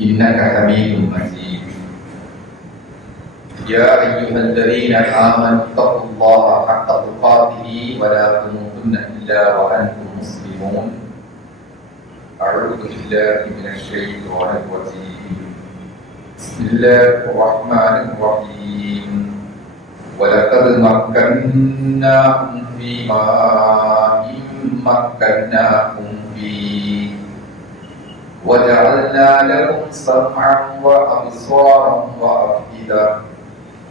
إنك حميد مجيد. يا أيها الذين آمنوا اتقوا الله حق تقاته ولا تموتن إلا وأنتم مسلمون. أعوذ بالله من الشيطان الرجيم. بسم الله الرحمن الرحيم. ولقد مكناهم في ماء مكناهم فيه. وجعلنا لهم سمعا وأبصارا وأفئدة.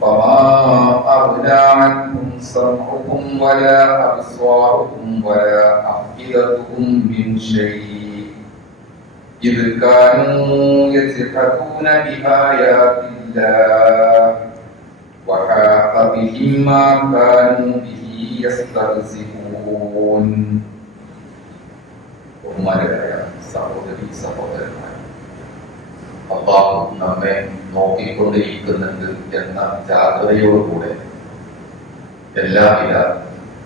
فما أغنى عنهم سمعهم ولا أبصارهم ولا أفئدتهم من شيء. إذ كانوا يجحدون بآيات الله. وحاق بهم ما كانوا به يستهزئون. وهم لا الآيات. സഹോദരി സഹോദരന്മാർ അള്ളാഹു നമ്മെ നോക്കിക്കൊണ്ടിരിക്കുന്നുണ്ട് എന്ന ജാഗ്രതയോടുകൂടെ എല്ലാവിധ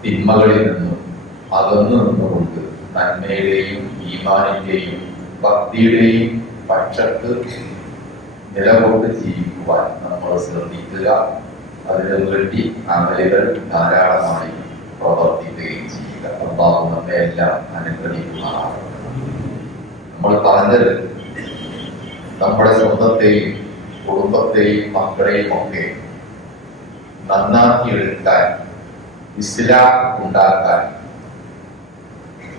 തിന്മകളിൽ നിന്നും അകന്നു നിന്നുകൊണ്ട് നന്മയുടെയും ഈമാനിന്റെയും ഭക്തിയുടെയും പക്ഷത്ത് നിലകൊണ്ട് ജീവിക്കുവാൻ നമ്മൾ ശ്രദ്ധിക്കുക. അതിനു വേണ്ടി അമലുകൾ ധാരാളമായി പ്രവർത്തിക്കുകയും ചെയ്യുക. അള്ളാഹു നമ്മെ എല്ലാം അനുഗ്രഹിക്കുന്നതാണ് നമ്മൾ പറഞ്ഞത് നമ്മുടെ സ്വന്തത്തെയും കുടുംബത്തെയും മക്കളെയും ഒക്കെ നന്നാക്കി എടുക്കാൻ ഇസ്ലാം ഉണ്ടാക്കാൻ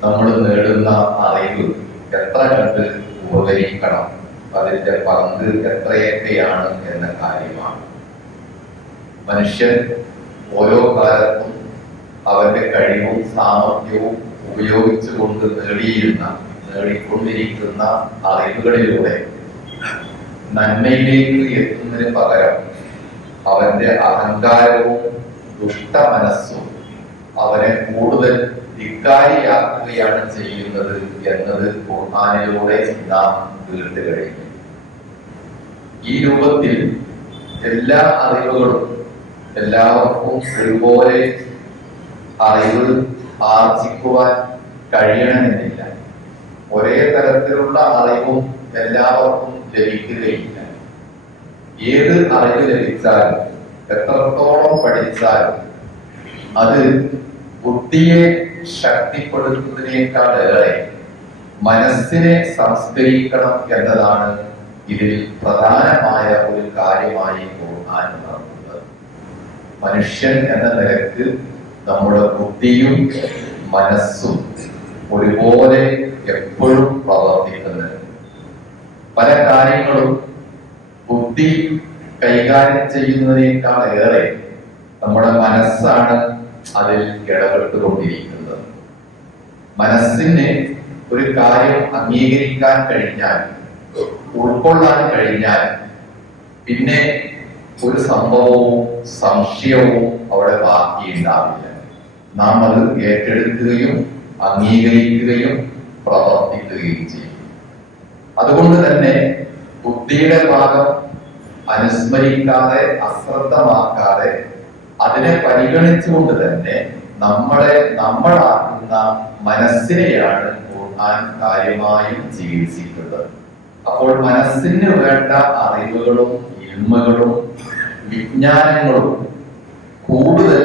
നമ്മൾ നേടുന്ന അറിവ് എത്ര കണ്ട് ഉപകരിക്കണം അതിന്റെ പങ്ക് എത്രയൊക്കെയാണ് എന്ന കാര്യമാണ്. മനുഷ്യൻ ഓരോ കാലത്തും അവന്റെ കഴിവും സാമർഥ്യവും ഉപയോഗിച്ചുകൊണ്ട് നേടിയിരുന്ന നേടിക്കൊണ്ടിരിക്കുന്ന അറിവുകളിലൂടെ നന്മയിലേക്ക് എത്തുന്നതിന് പകരം അവന്റെ അഹങ്കാരവും ദുഷ്ട മനസ്സും അവനെ കൂടുതൽ ധിക്കാരിയാക്കുകയാണ് ചെയ്യുന്നത് എന്നത് ഖുർആാനിലൂടെ നാം കേട്ട് കഴിഞ്ഞു. ഈ രൂപത്തിൽ എല്ലാ അറിവുകളും എല്ലാവർക്കും ഒരുപോലെ അറിവ് ആർജിക്കുവാൻ കഴിയണമെന്നില്ല. ഒരേ തരത്തിലുള്ള അറിവും എല്ലാവർക്കും ലഭിക്കുകയില്ല. ഏത് അറിവ് ലഭിച്ചാലും എത്രത്തോളം പഠിച്ചാലും അത് ബുദ്ധിയെ ശക്തിപ്പെടുത്തുന്നതിനേക്കാളേറെ മനസ്സിനെ സംസ്കരിക്കണം എന്നതാണ് ഇതിൽ പ്രധാനമായ ഒരു കാര്യമായി തോന്നാൻ നടക്കുന്നത് മനുഷ്യൻ എന്ന നിലയ്ക്ക് നമ്മുടെ ബുദ്ധിയും മനസ്സും ഒരുപോലെ എപ്പോഴും പ്രവർത്തിക്കുന്നത് പല കാര്യങ്ങളും ബുദ്ധി കൈകാര്യം ചെയ്യുന്നതിനേക്കാൾ ഏറെ നമ്മുടെ മനസ്സാണ് അതിൽ ഇടപെട്ടുകൊണ്ടിരിക്കുന്നത്. മനസ്സിന് ഒരു കാര്യം അംഗീകരിക്കാൻ കഴിഞ്ഞാൽ ഉൾക്കൊള്ളാൻ കഴിഞ്ഞാൽ പിന്നെ ഒരു സംഭവവും സംശയവും അവിടെ ബാക്കിയുണ്ടാവില്ല. നാം അത് ഏറ്റെടുക്കുകയും അംഗീകരിക്കുകയും പ്രവർത്തിക്കുകയും ചെയ്യും. അതുകൊണ്ട് തന്നെ ബുദ്ധിയുടെ ഭാഗം അനുസ്മരിക്കാതെ അശ്രദ്ധമാക്കാതെ അതിനെ പരിഗണിച്ചുകൊണ്ട് തന്നെ നമ്മളെ നമ്മളാക്കുന്ന മനസ്സിനെയാണ് ഖുർആൻ കാര്യമായും ചികിത്സിക്കുന്നത്. അപ്പോൾ മനസ്സിന് വേണ്ട അറിവുകളും ഇൽമകളും വിജ്ഞാനങ്ങളും കൂടുതൽ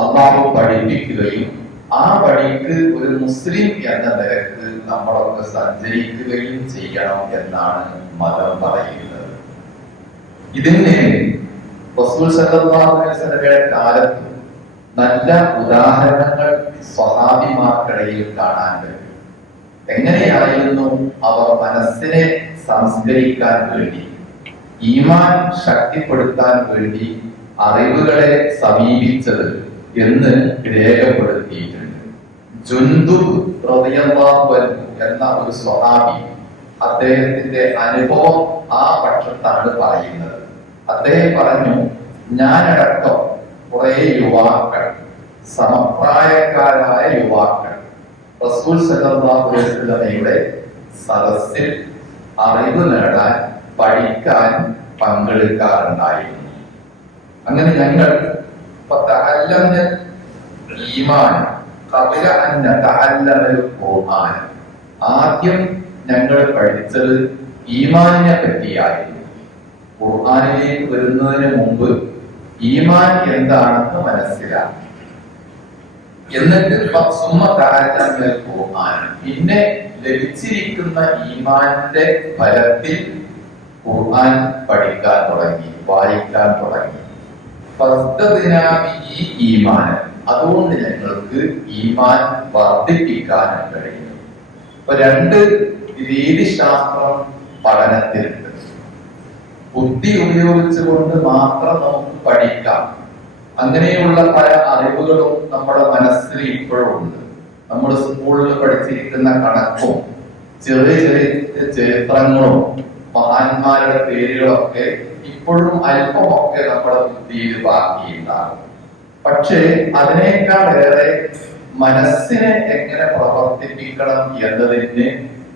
അള്ളാഹു പഠിപ്പിക്കുകയും ആ വഴിക്ക് ഒരു മുസ്ലിം എന്ന നിലയ്ക്ക് നമ്മളൊക്കെ സഞ്ചരിക്കുകയും ചെയ്യണം എന്നാണ് മതം പറയുന്നത്. ഇതിന് കാലത്ത് നല്ല ഉദാഹരണങ്ങൾ സ്വഹാബിമാർക്കിടയിൽ കാണാൻ കഴിയും. എങ്ങനെയായിരുന്നു അവർ മനസ്സിനെ സംസ്കരിക്കാൻ വേണ്ടി ഈമാൻ ശക്തിപ്പെടുത്താൻ വേണ്ടി അറിവുകളെ സമീപിച്ചത് എന്ന് രേഖപ്പെടുത്തിയിട്ടുണ്ട്. എന്ന ഒരു സ്വഹാബി അദ്ദേഹത്തിന്റെ അനുഭവം ആ പക്ഷത്താണ് പറയുന്നത്. അദ്ദേഹം പറഞ്ഞു ഞാനടക്കം കുറെ യുവാക്കൾ സമപ്രായക്കാരായ യുവാക്കൾ റസൂൽ വസല്ലമയുടെ സദസ്സിൽ അറിവ് നേടാൻ പഠിക്കാൻ പങ്കെടുക്കാറുണ്ടായിരുന്നു. അങ്ങനെ ഞങ്ങൾ ഈമാൻ ആദ്യം ഞങ്ങൾ പഠിച്ചത് ഈമാനിനെ പറ്റിയായിരുന്നു. ഖുർആാനിലേക്ക് വരുന്നതിന് മുമ്പ് ഈമാൻ എന്താണെന്ന് മനസ്സിലാക്കി എന്നിട്ട് ഖുർആൻ പിന്നെ ലഭിച്ചിരിക്കുന്ന ഈമാന്റെ ഫലത്തിൽ ഖുർആൻ പഠിക്കാൻ തുടങ്ങി വായിക്കാൻ തുടങ്ങി. ഈമാനം. അതുകൊണ്ട് ഞങ്ങൾക്ക് ഈമാൻ വർദ്ധിപ്പിക്കാനും കഴിയും. ഇപ്പൊ രണ്ട് രീതിശാസ്ത്രം പഠനത്തിലുണ്ട്. ബുദ്ധി ഉപയോഗിച്ചുകൊണ്ട് മാത്രം നമുക്ക് പഠിക്കാം. അങ്ങനെയുള്ള പല അറിവുകളും നമ്മുടെ മനസ്സിൽ ഇപ്പോഴും ഉണ്ട്. നമ്മൾ സ്കൂളിൽ പഠിച്ചിരിക്കുന്ന കണക്കും ചെറിയ ചെറിയ ചരിത്രങ്ങളും മഹാന്മാരുടെ പേരുകളൊക്കെ ഇപ്പോഴും അല്പമൊക്കെ നമ്മുടെ ബുദ്ധിയിൽ ബാക്കിയുണ്ടാകും. പക്ഷേ അതിനേക്കാൾ ഏറെ മനസ്സിനെ എങ്ങനെ പ്രവർത്തിപ്പിക്കണം എന്നതിന്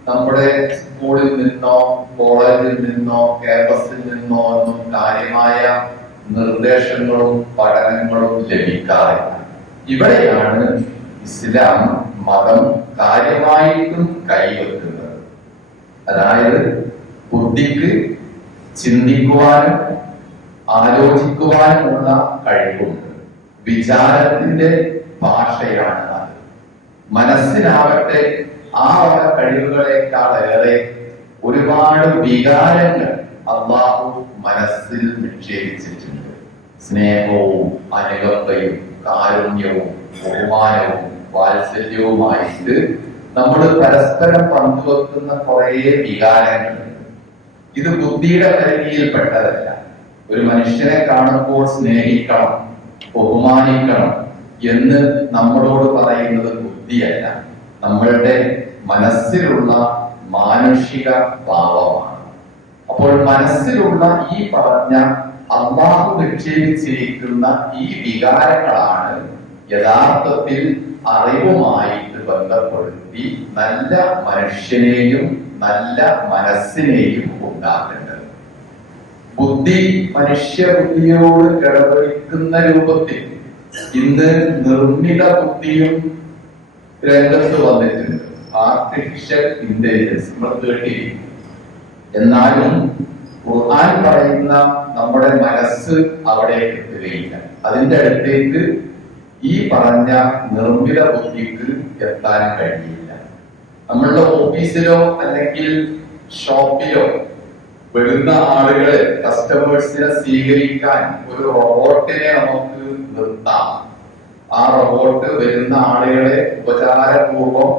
നമ്മുടെ സ്കൂളിൽ നിന്നോ കോളേജിൽ നിന്നോ ക്യാമ്പസിൽ നിന്നോ ഒന്നും കാര്യമായ നിർദ്ദേശങ്ങളും പഠനങ്ങളും ലഭിക്കാറില്ല. ഇവിടെയാണ് ഇസ്ലാം മതം കാര്യമായിട്ടും കൈവെക്കുന്നത്. അതായത് ബുദ്ധിക്ക് ചിന്തിക്കുവാനും ആലോചിക്കുവാനുമുള്ള കഴിവുണ്ട് വിചാരത്തിന്റെ ഭാഷയാണ് അത്. മനസ്സിനാവട്ടെ ആ വക കഴിവുകളെക്കാളേറെ ഒരുപാട് വികാരങ്ങൾ അള്ളാഹു മനസ്സിൽ നിക്ഷേപിച്ചിട്ടുണ്ട്. സ്നേഹവും അനുകമ്പയും കാരുണ്യവും ബഹുമാനവും വാത്സല്യവുമായിട്ട് നമ്മൾ പരസ്പരം പങ്കുവെക്കുന്ന കുറേ വികാരങ്ങൾ. ഇത് ബുദ്ധിയുടെ പരിധിയിൽപ്പെട്ടതല്ല ഒരു മനുഷ്യനെ കാണുമ്പോൾ സ്നേഹിക്കണം ബഹുമാനിക്കണം എന്ന് നമ്മളോട് പറയുന്നത് ബുദ്ധിയല്ല. നമ്മളുടെ മനസ്സിലുള്ള മാനുഷിക ഭാവമാണ്. അപ്പോൾ മനസ്സിലുള്ള ഈ പറഞ്ഞ അള്ളാഹു നിക്ഷേപിച്ചിരിക്കുന്ന ഈ വികാരങ്ങളാണ് യഥാർത്ഥത്തിൽ അറിവുമായിട്ട് ബന്ധപ്പെടുത്തി നല്ല മനുഷ്യനെയും നല്ല മനസ്സിനെയും ഉണ്ടാക്കേണ്ടത് ബുദ്ധി മനുഷ്യ ബുദ്ധിയോട് ഇടപഴിക്കുന്ന രൂപത്തിൽ ഇന്ന് നിർമ്മിത ബുദ്ധിയും രംഗത്ത് വന്നിട്ടുണ്ട്. ആർട്ടിഫിഷ്യൽ ഇന്റലിജൻസ് നമ്മൾ എന്നാലും ഖുർആൻ പറയുന്ന നമ്മുടെ മനസ്സ് അവിടേക്ക് എത്തുകയില്ല. അതിന്റെ അടുത്തേക്ക് ഈ പറഞ്ഞ നിർമ്മിത ബുദ്ധിക്ക് എത്താൻ കഴിയില്ല. നമ്മളുടെ ഓഫീസിലോ അല്ലെങ്കിൽ ഷോപ്പിലോ വരുന്ന ആളുകളെ കസ്റ്റമേഴ്സിനെ സ്വീകരിക്കാൻ ഒരു റോബോട്ടിനെ നമുക്ക് നിർത്താം. ആ റോബോട്ട് വരുന്ന ആളുകളെ ഉപചാരപൂർവം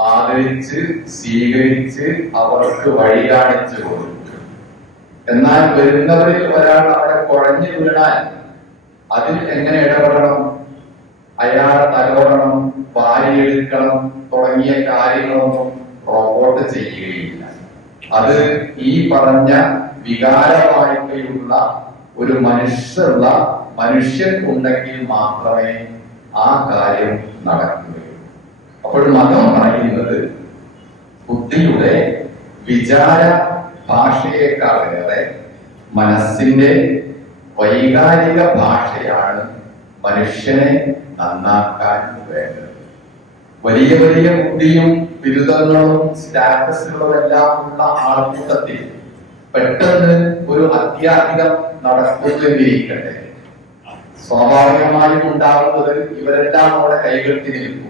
ആദരിച്ച് സ്വീകരിച്ച് അവർക്ക് വഴി കാണിച്ചു കൊടുക്കും. എന്നാൽ വരുന്നവരിൽ ഒരാൾ അവിടെ കുഴഞ്ഞു വീണാൽ അതിൽ എങ്ങനെ ഇടപെടണം? അയാൾ തലോടണം വാരിയെടുക്കണം തുടങ്ങിയ കാര്യങ്ങളൊന്നും റോബോട്ട് ചെയ്യുകയില്ല. അത് ഈ പറഞ്ഞ വികാരവായ്പയുള്ള ഒരു മനുഷ്യരുള്ള മനുഷ്യൻ ഉണ്ടെങ്കിൽ മാത്രമേ ആ കാര്യം നടക്കുകയുള്ളൂ. അപ്പോൾ മതം പറയുന്നത് ബുദ്ധിയുടെ വിചാര ഭാഷയെക്കാളേറെ മനസ്സിന്റെ വൈകാരിക ഭാഷയാണ് മനുഷ്യനെ നന്നാക്കാൻ വേണ്ടത്. വലിയ വലിയ ബുദ്ധിയും ബിരുദങ്ങളും സ്റ്റാറ്റസുകളും എല്ലാം ഉള്ള ആൾക്കൂട്ടത്തിൽ പെട്ടെന്ന് ഒരു അധ്യാപികം നടക്കുന്നിരിക്കട്ടെ സ്വാഭാവികമായും ഉണ്ടാകുന്നത് ഇവരെല്ലാം അവിടെ കൈകെട്ടി നിൽക്കും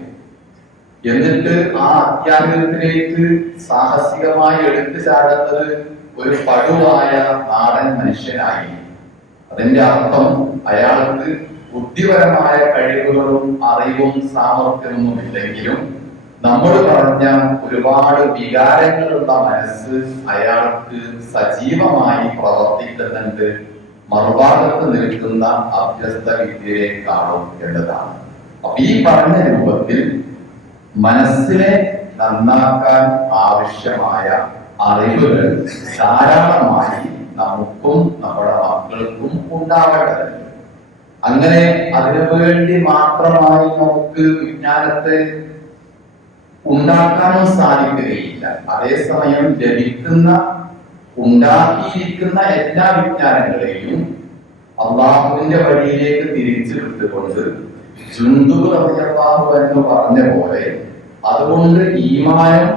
എന്നിട്ട് ആ അത്യാഗ്രഹത്തിലേക്ക് സാഹസികമായി എടുത്തു ചാടുന്നത് ഒരു പടുവായ നാടൻ മനുഷ്യനായി. അതിന്റെ അർത്ഥം അയാൾക്ക് ബുദ്ധിപരമായ കഴിവുകളും അറിവും സാമർഥ്യമൊന്നും ഇല്ലെങ്കിലും നമ്മൾ പറഞ്ഞ ഒരുപാട് വികാരങ്ങളുള്ള മനസ്സ് അയാൾക്ക് സജീവമായി പ്രവർത്തിക്കുന്നുണ്ട്. മറുഭാഗത്ത് നിൽക്കുന്ന അഭ്യസ്ത വിദ്യയെ കാണും എന്നതാണ്. അപ്പൊ ഈ പറഞ്ഞ രൂപത്തിൽ മനസ്സിനെ നന്നാക്കാൻ ആവശ്യമായ അറിവുകൾ ധാരാളമായി നമുക്കും നമ്മുടെ മക്കൾക്കും ഉണ്ടാകട്ടെ അങ്ങനെ അതിനു വേണ്ടി മാത്രമായി നമുക്ക് വിജ്ഞാനത്തെ ഉണ്ടാക്കാനും സാധിക്കുകയില്ല. അതേസമയം ലഭിക്കുന്ന ഉണ്ടാക്കിയിരിക്കുന്ന എല്ലാ വിജ്ഞാനങ്ങളെയും അള്ളാഹുവിന്റെ വഴിയിലേക്ക് തിരിച്ചു വിട്ടുകൊണ്ട് ജുന്തുബ് അള്ളാഹു എന്ന് പറഞ്ഞ പോലെ അതുകൊണ്ട് ഈമാനും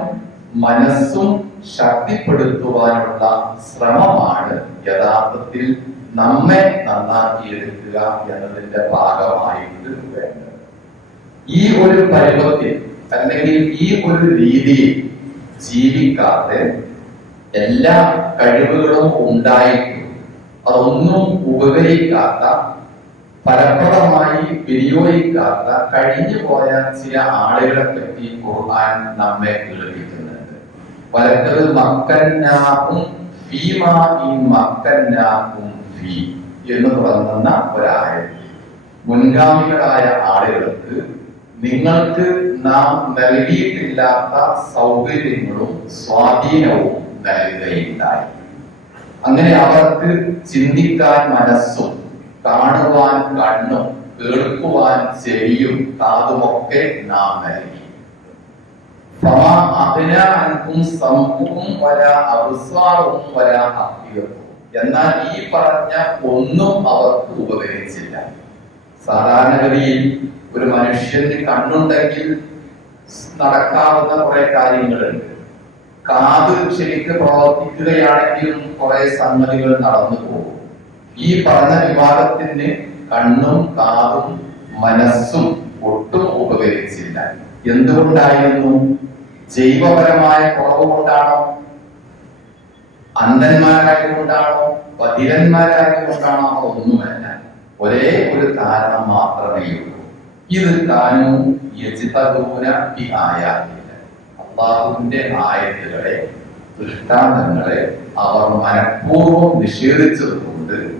മനസ്സും ശക്തിപ്പെടുത്തുവാനുള്ള ശ്രമമാണ് യഥാർത്ഥത്തിൽ നമ്മെ നന്നാക്കിയെടുക്കുക എന്നതിന്റെ ഭാഗമായിട്ട് വേണ്ടത്. ഈ ഒരു പരുവത്തിൽ അല്ലെങ്കിൽ ഈ ഒരു രീതിയിൽ ജീവിക്കാതെ എല്ലാ കഴിവുകളും ഉണ്ടായിട്ടും അതൊന്നും ഉപകരിക്കാത്ത ഫലപ്രദമായി വിനിയോഗിക്കാത്ത കഴിഞ്ഞു പോയ ചില ആളുകളെ പറ്റി ഖുർആൻ നമ്മെ കേൾപ്പിക്കുന്നുണ്ട് വലക്കത് ഫീ എന്ന് തുടങ്ങുന്ന ഒരായത് മുൻഗാമികളായ ആളുകൾക്ക് നിങ്ങൾക്ക് നാം നൽകിയിട്ടില്ലാത്ത സൗകര്യങ്ങളും സ്വാധീനവും നൽകുകയുണ്ടായി അങ്ങനെ അവർക്ക് ചിന്തിക്കാൻ മനസ്സും കാണുവാൻ കണ്ണും കേൾക്കുവാൻ ചെവിയും കാതുമൊക്കെ നാം നൽകി. എന്നാൽ ഈ പറഞ്ഞ ഒന്നും അവർക്ക് ഉപകരിച്ചില്ല. സാധാരണഗതിയിൽ ഒരു മനുഷ്യന് കണ്ണുണ്ടെങ്കിൽ നടക്കാവുന്ന കുറെ കാര്യങ്ങളുണ്ട്. കാത് ശരിക്ക് പ്രവർത്തിക്കുകയാണെങ്കിലും കുറെ സംഗതികൾ നടന്നു പോകും. ഈ പറഞ്ഞ വിവാദത്തിന് കണ്ണും കാതും മനസ്സും ഒട്ടും ഉപകരിച്ചില്ല. എന്തുകൊണ്ടായിരുന്നു? ജൈവപരമായ കുറവ് കൊണ്ടാണോ? അന്ധന്മാരായതുകൊണ്ടാണോ ബധിരന്മാരായതുകൊണ്ടാണോ ഒന്നുമല്ല ഒരേ ഒരു കാരണം മാത്രമേ ഉള്ളൂ. ഇത് താനും യജിതൂന ഈ അള്ളാഹുവിന്റെ ആയത്തുകളെ ദൃഷ്ടാന്തങ്ങളെ അവർ മനഃപൂർവം നിഷേധിച്ചതുകൊണ്ട്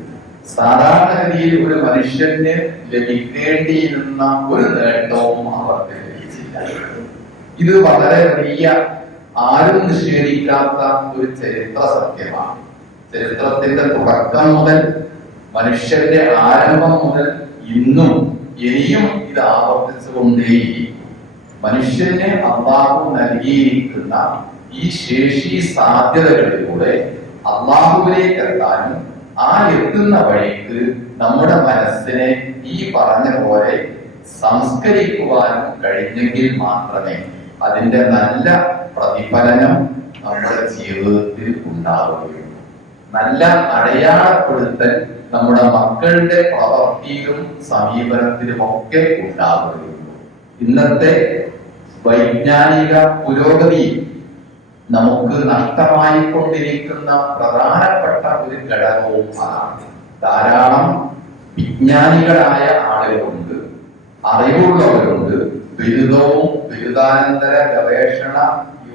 സാധാരണഗതിയിൽ ഒരു മനുഷ്യന് ലഭിക്കേണ്ടിയിരുന്ന ഒരു നേട്ടവും അവർക്ക് ലഭിച്ചില്ല. ഇത് വളരെ വലിയ ആരും നിഷേധിക്കാത്ത ഒരു ചരിത്ര സത്യമാണ്. ചരിത്രത്തിന്റെ തുടക്കം മുതൽ മനുഷ്യന്റെ ആരംഭം മുതൽ ഇന്നും ഇനിയും ഇത് ആവർത്തിച്ചുകൊണ്ടേയിരിക്കും. മനുഷ്യന് അള്ളാഹു നൽകിയിരിക്കുന്ന ഈ ശേഷി സാധ്യതകളിലൂടെ അള്ളാഹുവിലേക്ക് എത്താനും ആ എത്തുന്ന വഴിക്ക് നമ്മുടെ മനസ്സിനെ ഈ പറഞ്ഞ പോലെ സംസ്കരിക്കുവാനും കഴിഞ്ഞെങ്കിൽ മാത്രമേ അതിന്റെ നല്ല പ്രതിഫലനം നമ്മുടെ ജീവിതത്തിൽ ഉണ്ടാവുകയുള്ളൂ. നല്ല അടയാളപ്പെടുത്തൽ നമ്മുടെ മക്കളുടെ പ്രവൃത്തിയിലും സമീപനത്തിലും ഒക്കെ ഉണ്ടാവുകയുള്ളൂ ഇന്നത്തെ വൈജ്ഞാനിക പുരോഗതി നമുക്ക് നഷ്ടമായിക്കൊണ്ടിരിക്കുന്ന പ്രധാനപ്പെട്ട ഒരു ഘടകവും അതാണ്. ധാരാളം വിജ്ഞാനികളായ ആളുകളുണ്ട് അറിവുള്ളവരുണ്ട് ബിരുദവും ബിരുദാനന്തര ഗവേഷണ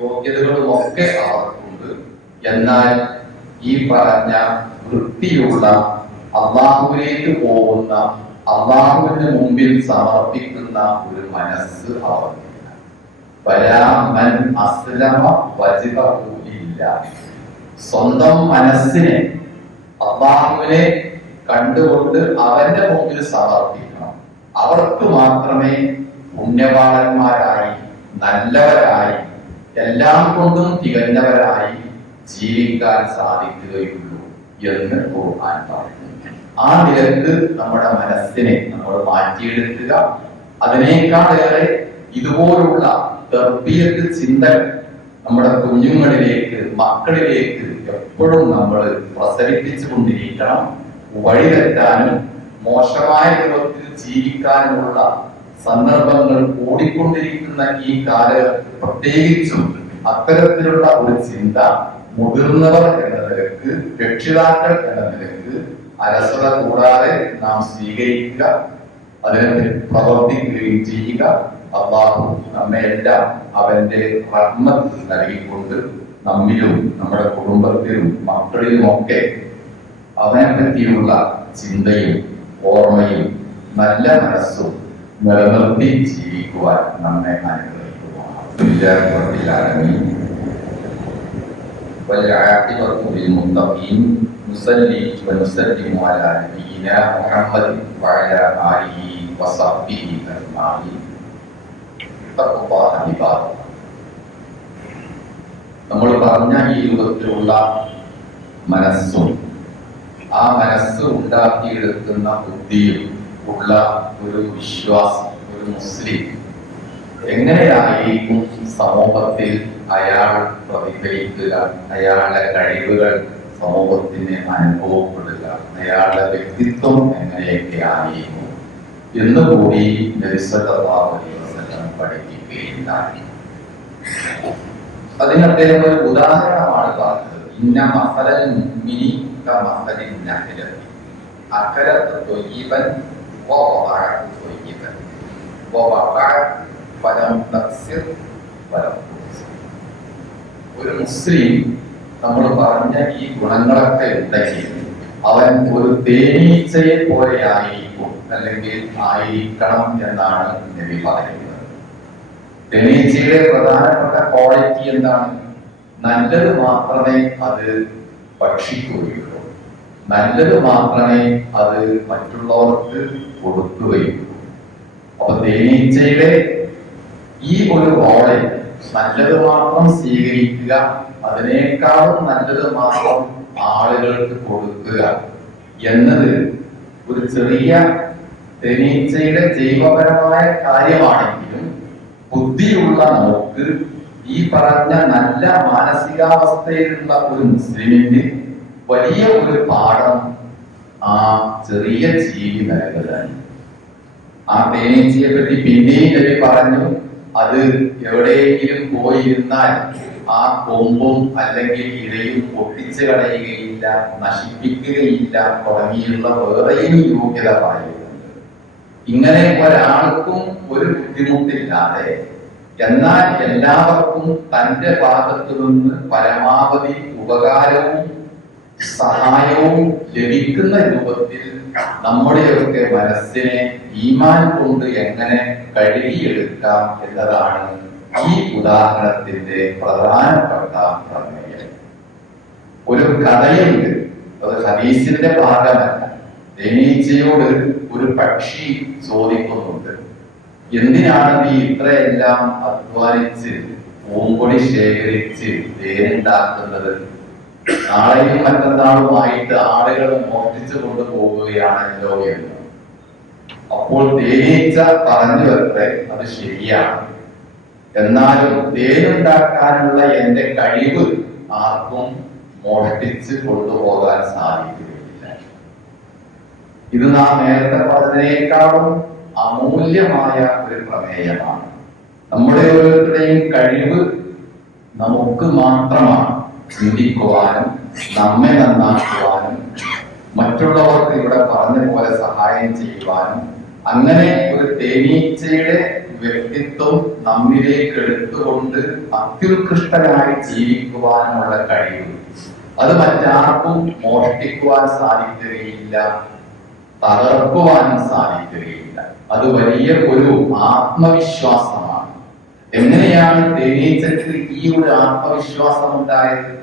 യോഗ്യതകളും ഒക്കെ അവർക്കുണ്ട്. എന്നാൽ ഈ പറഞ്ഞ വൃത്തിയുള്ള അള്ളാഹുവിലേക്ക് പോകുന്ന അള്ളാഹുവിന്റെ മുമ്പിൽ സമർപ്പിക്കുന്ന ഒരു മനസ്സ് അവർക്കില്ല അസ്ലമ സ്വന്തം മനസ്സിനെ അള്ളാഹുവിനെ കണ്ടുകൊണ്ട് അവന്റെ മുമ്പിൽ സമർപ്പിക്കണം. അവർക്ക് മാത്രമേ പുണ്യവാളന്മാരായി നല്ലവരായി എല്ലാം കൊണ്ടും തികഞ്ഞവരായി ജീവിക്കാൻ സാധിക്കുകയുള്ളൂ എന്ന് ഖുർആൻ പറയുന്നു. ആ നിലയ്ക്ക് നമ്മുടെ മനസ്സിനെ നമ്മൾ മാറ്റിയെടുക്കുക. അതിനേക്കാളേറെ ഇതുപോലുള്ള ഗർഭീയത്ത് ചിന്ത നമ്മുടെ കുഞ്ഞുങ്ങളിലേക്ക് മക്കളിലേക്ക് എപ്പോഴും നമ്മൾ പ്രസരിപ്പിച്ചു കൊണ്ടിരിക്കണം വഴിതെറ്റാനും മോശമായ രൂപത്തിൽ ജീവിക്കാനുമുള്ള സന്ദർഭങ്ങൾ കൂടിക്കൊണ്ടിരിക്കുന്ന ഈ കാലഘട്ടത്തിൽ പ്രത്യേകിച്ചും അത്തരത്തിലുള്ള ഒരു ചിന്ത മുതിർന്നവർ എന്ന നിലയ്ക്ക് രക്ഷിതാക്കൾ എന്ന നിലയ്ക്ക് അലസത കൂടാതെ നാം സ്വീകരിക്കുക അതിനെ പ്രവർത്തിക്കുകയും ചെയ്യുക. അള്ളാഹു നമ്മെ എല്ലാം അവന്റെ റഹ്മത്ത് നൽകിക്കൊണ്ട് നമ്മിലും നമ്മുടെ കുടുംബത്തിലും മക്കളിലുമൊക്കെ അവനെ പറ്റിയുള്ള ചിന്തയും ഓർമ്മയും നല്ല മനസ്സും നിലനിർത്തി ജീവിക്കുവാൻ നമ്മെ അനുഗ്രഹിക്കുവാണ് نصلي ونسلم على نبينا محمد وعلى آله وصحبه أجمعين اتقوا الله عباد الله നമ്മൾ പറഞ്ഞ ഈ രൂപത്തിലുള്ള മനസ്സും ആ മനസ്സ് ഉണ്ടാക്കിയെടുക്കുന്ന ബുദ്ധിയും ഉള്ള ഒരു വിശ്വാസം ഒരു മുസ്ലിം എങ്ങനെയായിരിക്കും സമൂഹത്തിൽ അയാൾ പ്രതിഫലിക്കുക അയാളുടെ കഴിവുകൾ സമൂഹത്തിന് അനുഭവപ്പെടുക. അയാളുടെ വ്യക്തിത്വം എങ്ങനെയൊക്കെ എന്ന് കൂടി പഠിപ്പിക്കുകയുണ്ടായി. അതിന് അദ്ദേഹം ഒരു ഉദാഹരണമാണ് പറഞ്ഞത്. ഇന്ന മഫലൽ ഫലം തക്സിർ ഫലം തുക്സിർ. ഒരു മുസ്ലിം നമ്മൾ പറഞ്ഞ ഈ ഗുണങ്ങളൊക്കെ ഉണ്ടെങ്കിൽ അവൻ ഒരു തേനീച്ചയെ പോലെ ആയിരിക്കും അല്ലെങ്കിൽ ആയിരിക്കണം എന്നാണ് നബി പറയുന്നത്. തേനീച്ചയുടെ പ്രധാനപ്പെട്ട ക്വാളിറ്റി എന്താണ്? നല്ലത് മാത്രമേ അത് ഭക്ഷിക്കുകയുള്ളൂ. നല്ലത് മാത്രമേ അത് മറ്റുള്ളവർക്ക് കൊടുക്കുകയുള്ളൂ. അപ്പൊ തേനീച്ചയുടെ ഈ ഒരു റോളെ നല്ലത് മാത്രം സ്വീകരിക്കുക അതിനേക്കാളും നല്ലത് മാത്രം ആളുകൾക്ക് കൊടുക്കുക എന്നത് ഒരു ചെറിയ തേനീച്ചയുടെ ജൈവപരമായ കാര്യമാണെങ്കിലും ബുദ്ധിയുള്ള നമുക്ക് ഈ പറഞ്ഞ നല്ല മാനസികാവസ്ഥയിലുള്ള ഒരു മുസ്ലിമിന് വലിയ ഒരു പാഠം ആ ചെറിയ ജീവി നൽകുകയാണ് ആ തേനീച്ചയെ പറ്റി പിന്നെയും പറഞ്ഞു അത് എവിടെയെങ്കിലും പോയിരുന്നാൽ ആ കൊമ്പും അല്ലെങ്കിൽ ഇലയും പൊട്ടിച്ചു കളയുകയില്ല നശിപ്പിക്കുകയില്ല തുടങ്ങിയുള്ള വേറെയും യോഗ്യത പറയുന്നുണ്ട് ഇങ്ങനെ ഒരാൾക്കും ഒരു ബുദ്ധിമുട്ടില്ലാതെ എന്നാൽ എല്ലാവർക്കും തന്റെ ഭാഗത്തു നിന്ന് പരമാവധി ഉപകാരവും സഹായവും ലഭിക്കുന്ന രൂപത്തിൽ നമ്മുടെയൊക്കെ മനസ്സിനെ ഈമാൻ കൊണ്ട് എങ്ങനെ കഴുകിയെടുക്കാം എന്നതാണ് ഈ ഉദാഹരണത്തിന്റെ പ്രധാനപ്പെട്ട പ്രമേയം. ഒരു കഥയുണ്ട്. അത് ഹദീസിന്റെ ഭാഗമല്ല. ദനീച്ചയോട് ഒരു പക്ഷി ചോദിക്കുന്നുണ്ട്. എന്തിനാണ് നീ ഇത്രയെല്ലാം അധ്വാനിച്ച് പൂമ്പൊടി ശേഖരിച്ച് തേനുണ്ടാക്കുന്നത്? നാളെയും മറ്റന്നാളുമായിട്ട് ആളുകൾ മോഷ്ടിച്ചു കൊണ്ടുപോവുകയാണല്ലോ എന്ന് അപ്പോൾ തേനീച്ച പറഞ്ഞു വരട്ടെ അത് ശരിയാണ്. എന്നാലും തേനുണ്ടാക്കാനുള്ള എന്റെ കഴിവ് ആർക്കും മോഷ്ടിച്ച് കൊണ്ടുപോകാൻ സാധിക്കുകയില്ല. ഇത് നാം നേരത്തെ പറഞ്ഞതിനേക്കാളും അമൂല്യമായ ഒരു പ്രമേയമാണ്. നമ്മുടെ ഓരോരുത്തരുടെയും കഴിവ് നമുക്ക് മാത്രമാണ്. ചിന്തിക്കുവാനും നമ്മെ നന്നാക്കുവാനും മറ്റുള്ളവർക്ക് ഇവിടെ പറഞ്ഞ പോലെ സഹായം ചെയ്യുവാനും അങ്ങനെ ഒരു തേനീച്ചയുടെ വ്യക്തിത്വം നമ്മിലേക്ക് എടുത്തുകൊണ്ട് അത്യുത്കൃഷ്ടനായി ജീവിക്കുവാനുള്ള കഴിവ്. അത് മറ്റാർക്കും മോഷ്ടിക്കുവാൻ സാധിക്കുകയില്ല തകർക്കുവാനും സാധിക്കുകയില്ല. അത് വലിയ ഒരു ആത്മവിശ്വാസമാണ്. എങ്ങനെയാണ് തേനീച്ചക്ക് ഈ ഒരു ആത്മവിശ്വാസം ഉണ്ടായത്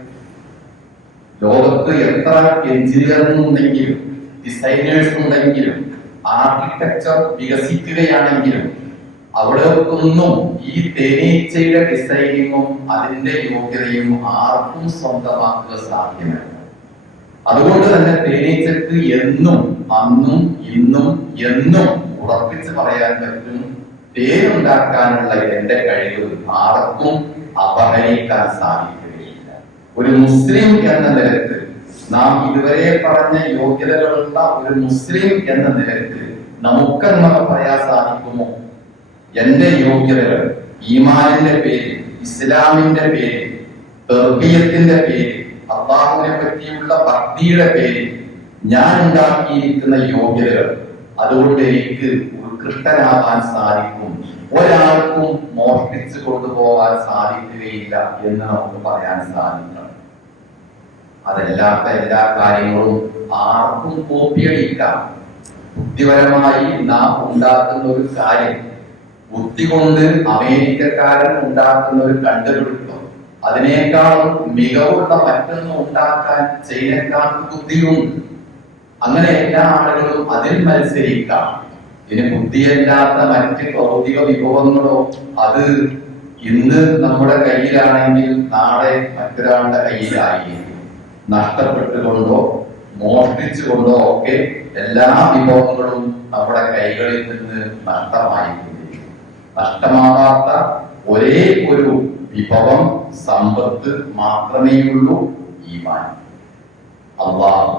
ലോകത്ത് എത്ര എഞ്ചിനീയറിംഗ് ഉണ്ടെങ്കിലും ഡിസൈനേഴ്സ് ഉണ്ടെങ്കിലും ആർക്കിടെക്ചർ വികസിക്കുകയാണെങ്കിലും അവിടെ ഒന്നും ഈ തേനീച്ചയുടെ ഡിസൈനിങ്ങും അതിന്റെ യോഗ്യതയും ആർക്കും സ്വന്തമാക്കുക സാധ്യമല്ല. അതുകൊണ്ട് തന്നെ തേനീച്ചക്ക് എന്നും അന്നും ഇന്നും എന്നും ഉറപ്പിച്ച് പറയാൻ പറ്റും തേനുണ്ടാക്കാനുള്ള എന്റെ കഴിവ് ആർക്കും അപഹരിക്കാൻ സാധിക്കുകയില്ല ഒരു മുസ്ലിം എന്ന നിലയ്ക്ക് നാം ഇതുവരെ പറഞ്ഞ യോഗ്യതകളുള്ള ഒരു മുസ്ലിം എന്ന നിലയ്ക്ക് നമുക്കെന്നത് പറയാൻ സാധിക്കുമോ? എന്റെ യോഗ്യതകൾ ഈമാനിന്റെ പേര് ഇസ്ലാമിന്റെ പേര് തെർബീയത്തിന്റെ പേര് അള്ളാഹുവിനെ പറ്റിയുള്ള ഭക്തിയുടെ പേര് ഞാൻ ഉണ്ടാക്കിയിരിക്കുന്ന യോഗ്യതകൾ അതുകൊണ്ട് എനിക്ക് ഉത്കൃഷ്ടനാകാൻ സാധിക്കും. ഒരാൾക്കും മോഷ്ടിച്ചു കൊണ്ടുപോകാൻ സാധിക്കുകയില്ല എന്ന് നമുക്ക് പറയാൻ സാധിക്കണം. അതല്ലാത്ത എല്ലാ കാര്യങ്ങളും ആർക്കും കോപ്പിയടിക്കാം ബുദ്ധിപരമായി നാം ഉണ്ടാക്കുന്ന ഒരു കാര്യം ബുദ്ധി കൊണ്ട് അമേരിക്കക്കാരൻ ഉണ്ടാക്കുന്ന ഒരു കണ്ടുപിടുത്തം അതിനേക്കാളും മികവുള്ള മറ്റൊന്നും ഉണ്ടാക്കാൻ ചൈനക്കാർക്ക് ബുദ്ധിയുണ്ട്. അങ്ങനെ എല്ലാ ആളുകളും അതിൽ മത്സരിക്കാം. ഇതിന് ബുദ്ധിയല്ലാത്ത മറ്റ് ഭൗതിക വിഭവങ്ങളോ അത് ഇന്ന് നമ്മുടെ കയ്യിലാണെങ്കിൽ നാളെ മറ്റൊരാളുടെ കയ്യിലായി നഷ്ടപ്പെട്ടുകൊണ്ടോ മോഷ്ടിച്ചുകൊണ്ടോ ഒക്കെ എല്ലാ വിഭവങ്ങളും നമ്മുടെ കൈകളിൽ നിന്ന് നഷ്ടമായി നഷ്ടമാകാത്ത ഒരേ ഒരു വിഭവം സമ്പത്ത് മാത്രമേയുള്ളൂ ഈമാൻ. അള്ളാഹ്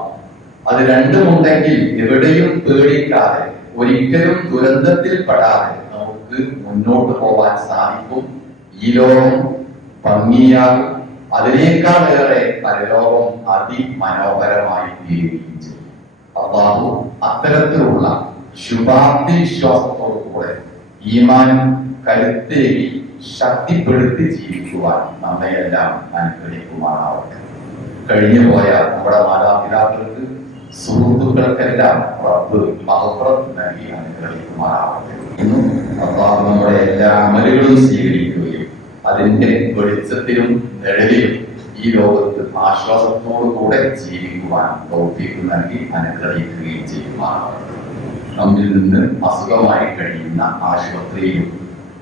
അത് രണ്ടുമുണ്ടെങ്കിൽ എവിടെയും പേടിക്കാതെ ഒരിക്കലും ദുരന്തത്തിൽ പെടാതെ നമുക്ക് മുന്നോട്ട് പോകാൻ സാധിക്കും. ഈ ലോകം ഭംഗിയാകും. അതിനേക്കാളേറെ പരലോകം അതിമനോഹരമായി തീരുകയും ചെയ്യും. അത്തരത്തിലുള്ള ശുഭാപ്തി വിശ്വാസത്തോടുകൂടെ ഈമാൻ കരുത്തേകി ശക്തിപ്പെടുത്തി ജീവിക്കുവാൻ നമ്മയെല്ലാം അനുഗ്രഹിക്കുമാറാവട്ടെ. കഴിഞ്ഞു പോയ നമ്മുടെ മാതാപിതാക്കൾക്ക് സുഹൃത്തുക്കൾക്കെല്ലാം റബ്ബ് അള്ളാഹു നമ്മുടെ എല്ലാ അമലുകളും സ്വീകരിക്കുകയും അതിന്റെ വെളിച്ചത്തിലും നിഴലിലും ഈ ലോകത്ത് ആശ്വാസത്തോടു കൂടെ ജീവിക്കുവാൻ ദൗത്യം നൽകി അനുഗ്രഹിക്കുകയും ചെയ്യുമാറാവട്ടെ. നമ്മിൽ നിന്ന് അസുഖമായി കഴിയുന്ന ആശുപത്രിയിലും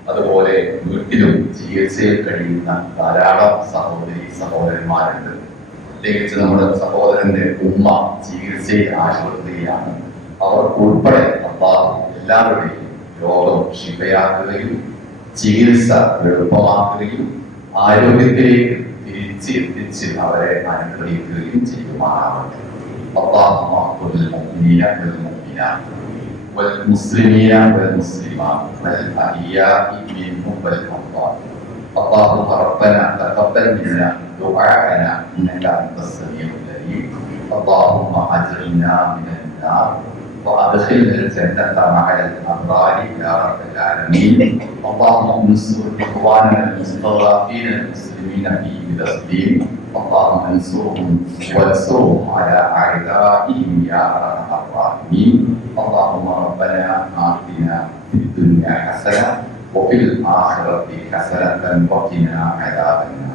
അതുപോലെ വീട്ടിലും ചികിത്സയിൽ കഴിയുന്ന ധാരാളം സഹോദരി സഹോദരന്മാരുണ്ട്. പ്രത്യേകിച്ച് നമ്മുടെ സഹോദരന്റെ ഉമ്മ ചികിത്സയിൽ ആശുപത്രിയിലാണ്. അവർ ഉൾപ്പെടെ അള്ളാഹു എല്ലാവരുടെയും രോഗം ശിവയാക്കുകയും ചികിത്സ എളുപ്പമാക്കുകയും ആരോഗ്യത്തിലേക്ക് തിരിച്ച് എത്തിച്ച് അവരെ അനുഗ്രഹിക്കുകയും ചെയ്യുമാറാവട്ടെ അള്ളാഹു المؤمنين والمؤمنات والمسلمين والمسلمات والأحياء منهم والأموات اللهم ربنا تقبل منا دعاءنا انك انت السميع العليم اللهم اجرنا من النار وادخلنا الجنة مع الابرار يا رب العالمين. اللهم انصر إخواننا المستضعفين المسلمين في فلسطين. اللهم انصرهم وانصرهم على أعدائهم يا أرحم الراحمين. اللهم ربنا آتنا في الدنيا حسنة وفي الآخرة حسنة وقنا عذاب النار.